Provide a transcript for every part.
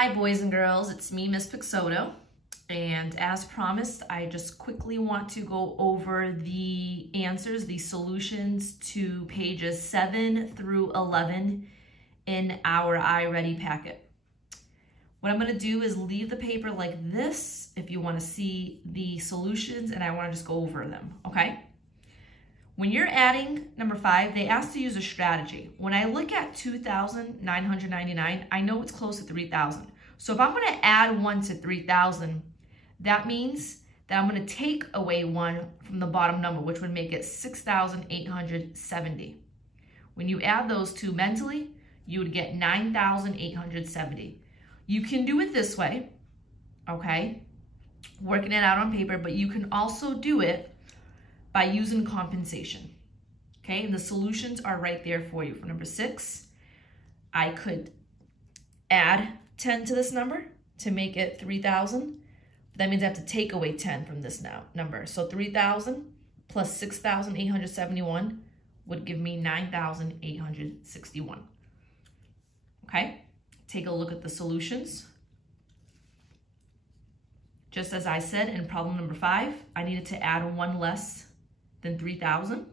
Hi boys and girls, it's me, Miss Pixoto, and as promised, I just quickly want to go over the answers, the solutions to pages 7 through 11 in our iReady packet. What I'm going to do is leave the paper like this if you want to see the solutions, and I want to just go over them, okay? When you're adding number 5, they ask to use a strategy. When I look at 2,999, I know it's close to 3,000. So if I'm going to add 1 to 3,000, that means that I'm going to take away 1 from the bottom number, which would make it 6,870. When you add those two mentally, you would get 9,870. You can do it this way, okay? Working it out on paper, but you can also do it by using compensation, okay? And the solutions are right there for you. For number 6, I could add 10 to this number to make it 3,000. That means I have to take away 10 from this number. So 3,000 plus 6,871 would give me 9,861, okay? Take a look at the solutions. Just as I said in problem number 5, I needed to add 1 less than 3,000.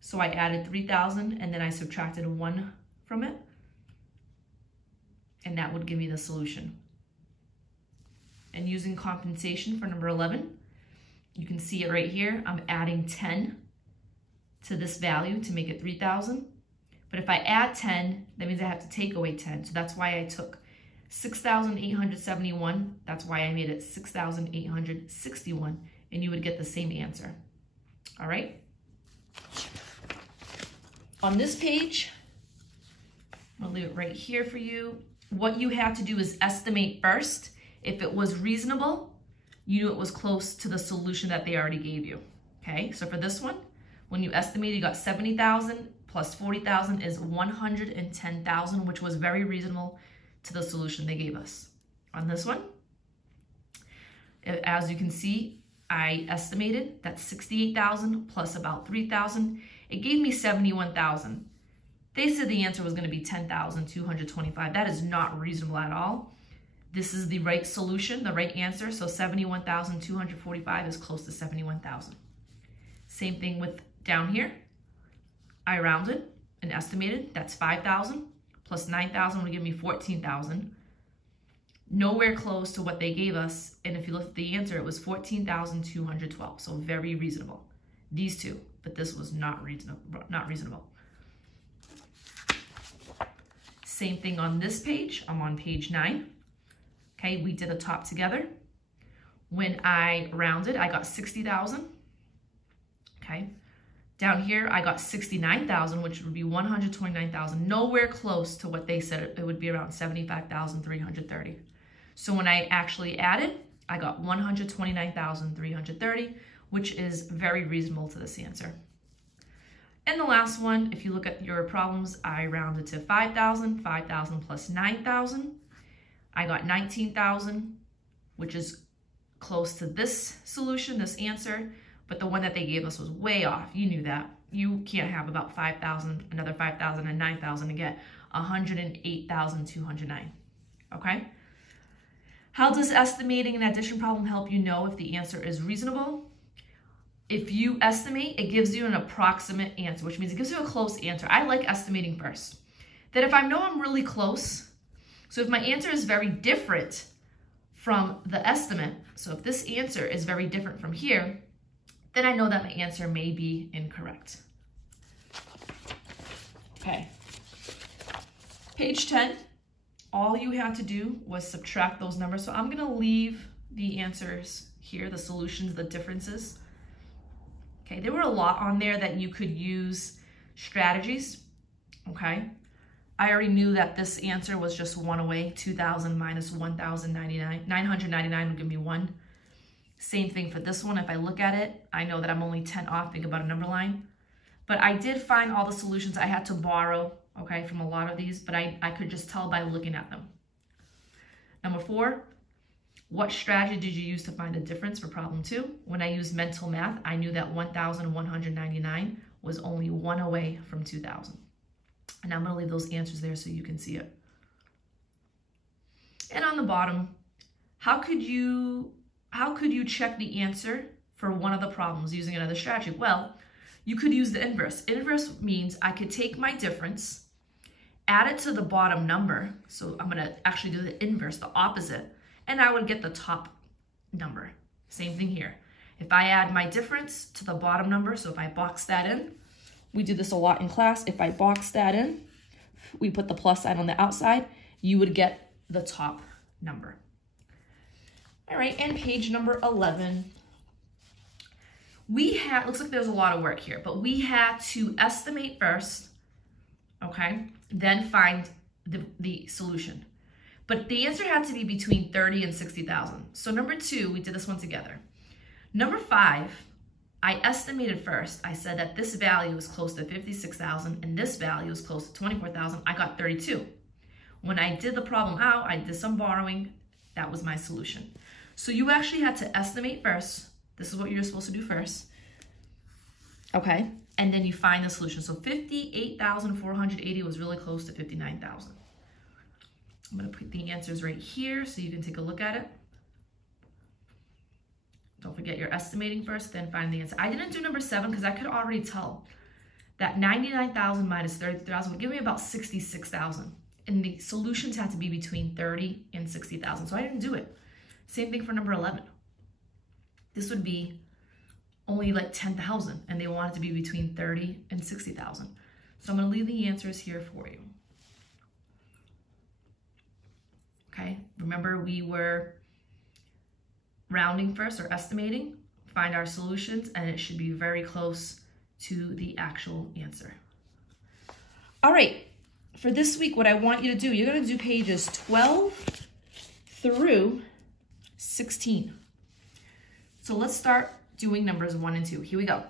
So I added 3,000 and then I subtracted 1 from it. And that would give me the solution. And using compensation for number 11, you can see it right here. I'm adding 10 to this value to make it 3,000. But if I add 10, that means I have to take away 10. So that's why I took 6,871. That's why I made it 6,861, and you would get the same answer. All right. On this page, I'll leave it right here for you. What you have to do is estimate first. If it was reasonable, you knew it was close to the solution that they already gave you. Okay, so for this one, when you estimated, you got 70,000 plus 40,000 is 110,000, which was very reasonable to the solution they gave us. On this one, as you can see, I estimated that 68,000 plus about 3,000. It gave me 71,000. They said the answer was going to be 10,225. That is not reasonable at all. This is the right solution, the right answer. So 71,245 is close to 71,000. Same thing with down here. I rounded and estimated. That's 5,000. Plus 9,000 would give me 14,000. Nowhere close to what they gave us. And if you look at the answer, it was 14,212. So very reasonable. These two, but this was not reasonable. Same thing on this page. I'm on page 9. Okay, we did a top together. When I rounded, I got 60,000. Okay. Down here, I got 69,000, which would be 129,000. Nowhere close to what they said it would be, around 75,330. So when I actually added, I got 129,330, which is very reasonable to this answer. And the last one, if you look at your problems, I rounded to 5,000, 5,000 plus 9,000. I got 19,000, which is close to this solution, this answer. But the one that they gave us was way off. You knew that. You can't have about 5,000, another 5,000, and 9,000 to get 108,209. Okay? How does estimating an addition problem help you know if the answer is reasonable? If you estimate, it gives you an approximate answer, which means it gives you a close answer. I like estimating first. Then if I know I'm really close, so if my answer is very different from the estimate, so if this answer is very different from here, then I know that my answer may be incorrect. Okay. Page 10, all you had to do was subtract those numbers. So I'm gonna leave the answers here, the solutions, the differences. Okay, there were a lot on there that you could use strategies, okay? I already knew that this answer was just 1 away. 2,000 minus 1,099. 999 would give me 1. Same thing for this one. If I look at it, I know that I'm only 10 off. Think about a number line. But I did find all the solutions. I had to borrow, okay, from a lot of these, but I could just tell by looking at them. Number 4, what strategy did you use to find the difference for problem 2? When I used mental math, I knew that 1,199 was only 1 away from 2,000. And I'm going to leave those answers there so you can see it. And on the bottom, how could you check the answer for one of the problems using another strategy? Well, you could use the inverse. Inverse means I could take my difference, add it to the bottom number. So I'm going to actually do the inverse, the opposite, and I would get the top number. Same thing here. If I add my difference to the bottom number, so if I box that in, we do this a lot in class. If I box that in, we put the plus sign on the outside, you would get the top number. All right, and page number 11. Looks like there's a lot of work here, but we had to estimate first, okay, then find the solution. But the answer had to be between 30 and 60,000. So number 2, we did this one together. Number 5, I estimated first. I said that this value is close to 56,000 and this value is close to 24,000. I got 32. When I did the problem out, I did some borrowing. That was my solution. So you actually had to estimate first. This is what you're supposed to do first. Okay, and then you find the solution. So 58,480 was really close to 59,000. I'm going to put the answers right here so you can take a look at it. Don't forget you're estimating first, then find the answer. I didn't do number 7 because I could already tell that 99,000 minus 33,000 would give me about 66,000. And the solutions had to be between 30 and 60,000. So I didn't do it. Same thing for number 11. This would be only like 10,000 and they want it to be between 30 and 60,000. So I'm going to leave the answers here for you. Okay, remember we were rounding first or estimating, find our solutions, and it should be very close to the actual answer. All right, for this week, what I want you to do, you're going to do pages 12 through 16. So let's start doing numbers 1 and 2. Here we go.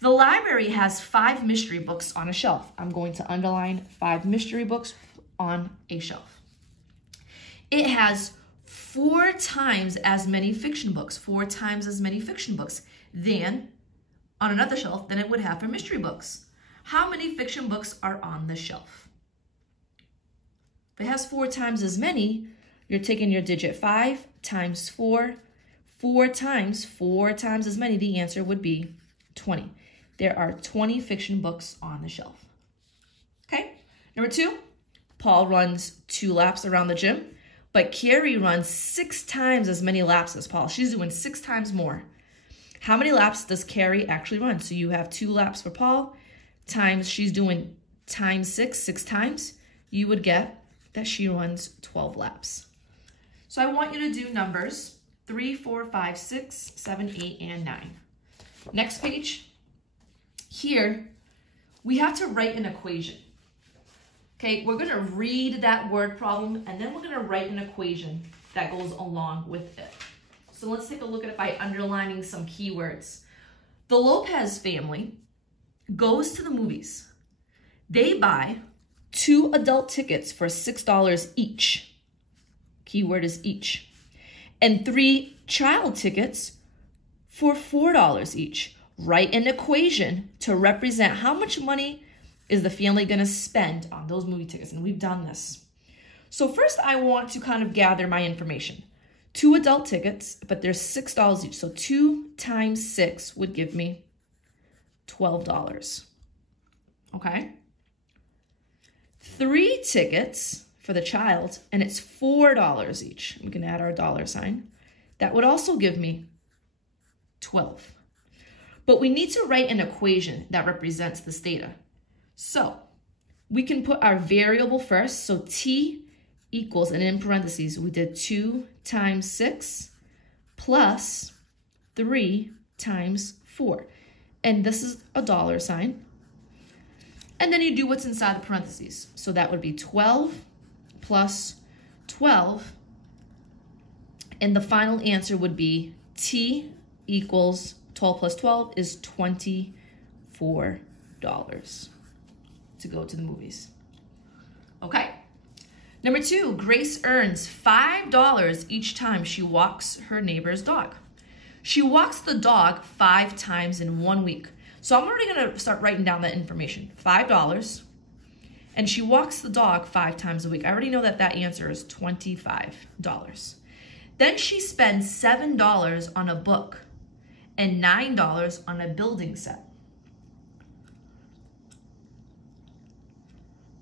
The library has 5 mystery books on a shelf. I'm going to underline 5 mystery books on a shelf. It has 4 times as many fiction books, 4 times as many fiction books than on another shelf than it would have for mystery books. How many fiction books are on the shelf? If it has 4 times as many, you're taking your digit 5 times 4, 4 times as many, the answer would be 20. There are 20 fiction books on the shelf. Okay, number 2, Paul runs 2 laps around the gym. But Carrie runs 6 times as many laps as Paul. She's doing 6 times more. How many laps does Carrie actually run? So you have 2 laps for Paul times she's doing times 6 times. You would get that she runs 12 laps. So I want you to do numbers 3, 4, 5, 6, 7, 8, and 9. Next page. Here, we have to write an equation. Okay, we're going to read that word problem, and then we're going to write an equation that goes along with it. So let's take a look at it by underlining some keywords. The Lopez family goes to the movies. They buy 2 adult tickets for $6 each. Keyword is each. And 3 child tickets for $4 each. Write an equation to represent how much money is the family going to spend on those movie tickets? And we've done this. So first I want to kind of gather my information. 2 adult tickets, but they're $6 each. So 2 times 6 would give me $12. Okay. 3 tickets for the child, and it's $4 each. We can add our dollar sign. That would also give me 12. But we need to write an equation that represents this data. So we can put our variable first. So t equals, and in parentheses, we did 2 times 6 plus 3 times 4. And this is a dollar sign. And then you do what's inside the parentheses. So that would be 12 plus 12. And the final answer would be t equals 12 plus 12 is $24 to go to the movies. Okay. Number 2, Grace earns $5 each time she walks her neighbor's dog. She walks the dog 5 times in 1 week. So I'm already going to start writing down that information. $5 and she walks the dog 5 times a week. I already know that that answer is $25. Then she spends $7 on a book and $9 on a building set.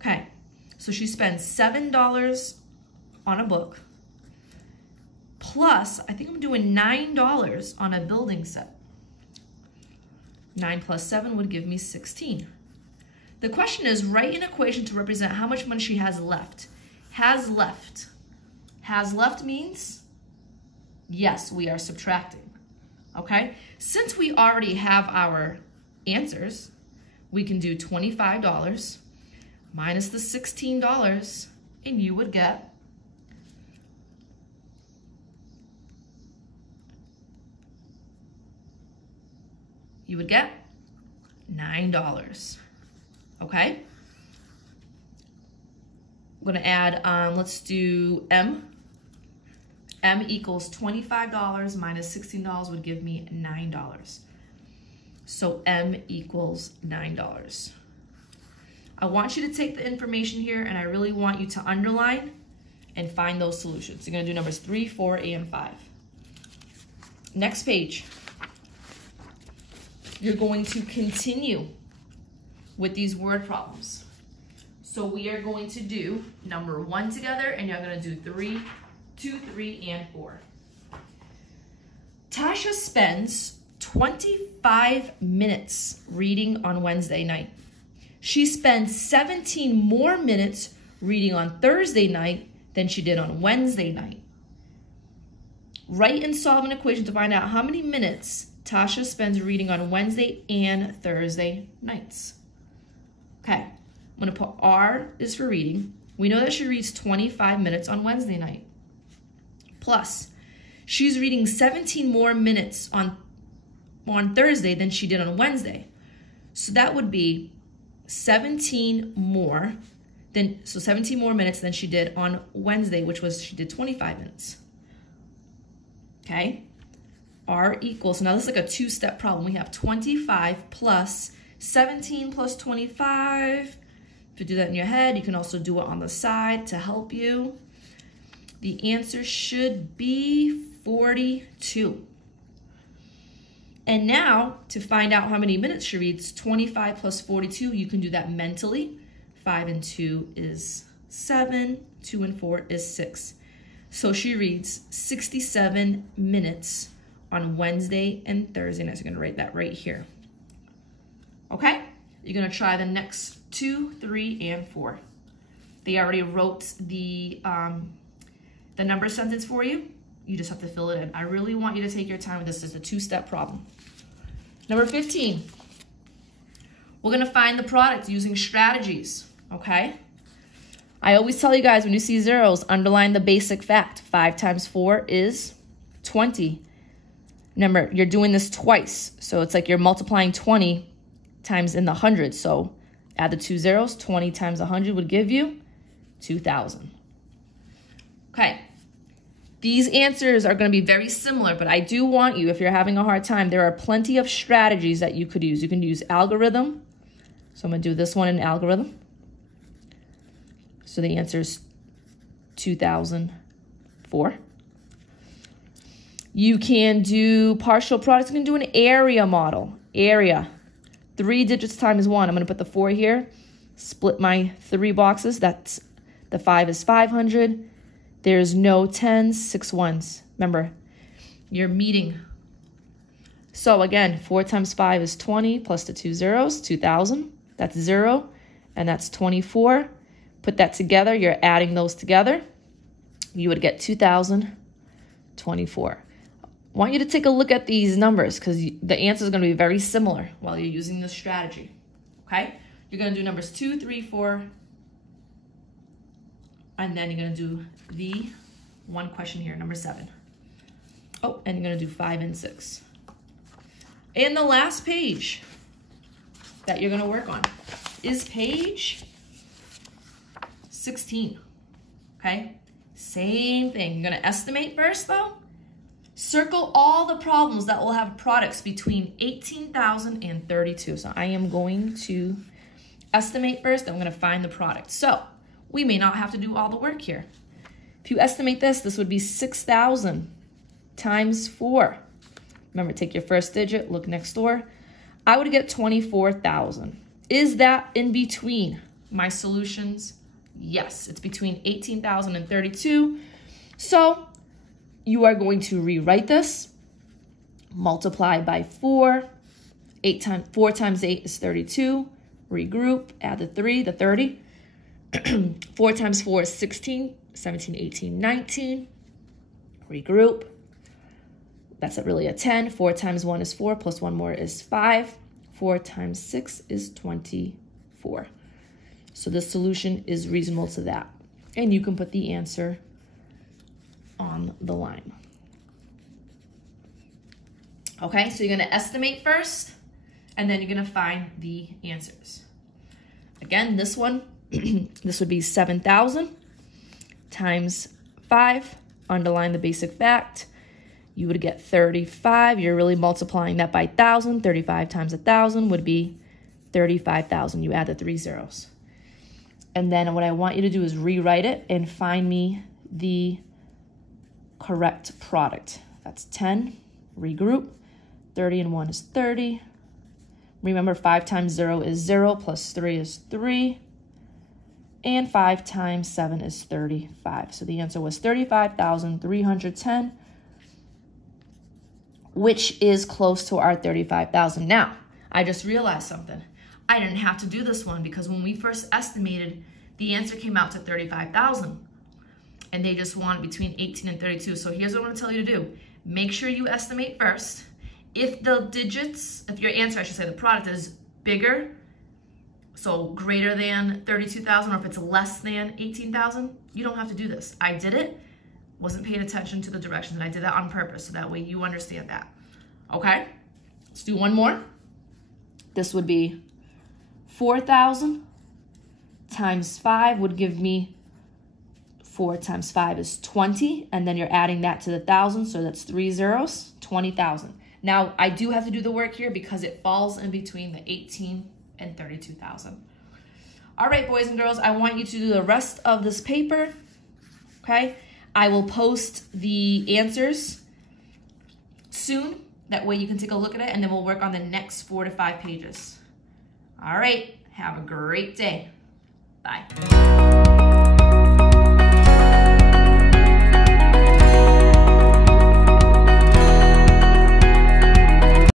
Okay, so she spends $7 on a book, plus, I think I'm doing $9 on a building set. 9 plus 7 would give me 16. The question is, write an equation to represent how much money she has left. Has left. Has left means, yes, we are subtracting, okay? Since we already have our answers, we can do $25 minus the $16, and you would get $9, okay? I'm gonna add, let's do M. M equals $25 minus $16 would give me $9. So M equals $9. I want you to take the information here and I really want you to underline and find those solutions. You're gonna do numbers 3, 4, and 5. Next page. You're going to continue with these word problems. So we are going to do number 1 together, and you're gonna do 2, 3, and 4. Tasha spends 25 minutes reading on Wednesday night. She spends 17 more minutes reading on Thursday night than she did on Wednesday night. Write and solve an equation to find out how many minutes Tasha spends reading on Wednesday and Thursday nights. Okay, I'm gonna put R is for reading. We know that she reads 25 minutes on Wednesday night. Plus, she's reading 17 more minutes on Thursday than she did on Wednesday. So that would be 17 more minutes than she did on Wednesday, which was she did 25 minutes. Okay, R equals, now this is like a 2-step problem. We have 25 plus 17 plus 25. If you do that in your head, you can also do it on the side to help you. The answer should be 42. And now, to find out how many minutes she reads, 25 plus 42, you can do that mentally. 5 and 2 is 7, 2 and 4 is 6. So she reads 67 minutes on Wednesday and Thursday nights. You're gonna write that right here. Okay? You're gonna try the next 2, 3, and 4. They already wrote the number sentence for you. You just have to fill it in. I really want you to take your time with this. It's a 2-step problem. Number 15. We're gonna find the product using strategies, okay? I always tell you guys, when you see zeros, underline the basic fact. 5 times 4 is 20. Remember, you're doing this twice. So it's like you're multiplying 20 times in the 100. So add the 2 zeros. 20 times 100 would give you 2,000. Okay. These answers are going to be very similar, but I do want you, if you're having a hard time, there are plenty of strategies that you could use. You can use algorithm. So I'm going to do this one in algorithm. So the answer is 2004. You can do partial products. You can do an area model. Area. 3 digits times 1. I'm going to put the 4 here. Split my 3 boxes. That's the 5 is 500. There's no 10s, 6 ones. Remember, you're meeting. So again, 4 times 5 is 20 plus the 2 zeros, 2,000. That's 0, and that's 24. Put that together. You're adding those together. You would get 2,024. I want you to take a look at these numbers because the answer is going to be very similar while you're using this strategy. Okay? You're going to do numbers 2, 3, 4, and then you're going to do the one question here, number 7. Oh, and you're going to do 5 and 6. And the last page that you're going to work on is page 16. Okay? Same thing. You're going to estimate first, though. Circle all the problems that will have products between 18,000 and 32. So I am going to estimate first, then we're gonna find the product. So we may not have to do all the work here. If you estimate this, this would be 6,000 times 4. Remember, take your first digit, look next door. I would get 24,000. Is that in between my solutions? Yes, it's between 18,000 and 32. So you are going to rewrite this, multiply by 4. 4 times 8 is 32. Regroup, add the 3, the 30. 4 times 4 is 16, 17, 18, 19. Regroup. That's really a 10. 4 times 1 is 4, plus 1 more is 5. 4 times 6 is 24. So the solution is reasonable to that. And you can put the answer on the line. Okay, so you're gonna estimate first, and then you're gonna find the answers. Again, this one, this would be 7,000 times 5. Underline the basic fact. You would get 35. You're really multiplying that by 1,000. 35 times 1,000 would be 35,000. You add the 3 zeros. And then what I want you to do is rewrite it and find me the correct product. That's 10. Regroup. 30 and 1 is 30. Remember, 5 times 0 is 0, plus 3 is 3. And 5 times 7 is 35. So the answer was 35,310, which is close to our 35,000. Now, I just realized something. I didn't have to do this one because when we first estimated, the answer came out to 35,000. And they just wanted between 18 and 32. So here's what I'm gonna tell you to do. Make sure you estimate first. If the digits, if your answer, I should say, the product is bigger, so greater than 32,000, or if it's less than 18,000, you don't have to do this. I did it, wasn't paying attention to the directions, and I did that on purpose, so that way you understand that. Okay, let's do one more. This would be 4,000 times 5 would give me 4 times 5 is 20, and then you're adding that to the 1,000, so that's 3 zeros, 20,000. Now, I do have to do the work here because it falls in between the 18 and 32,000. All right, boys and girls, I want you to do the rest of this paper, okay? I will post the answers soon. That way you can take a look at it, and then we'll work on the next 4 to 5 pages. All right, have a great day. Bye.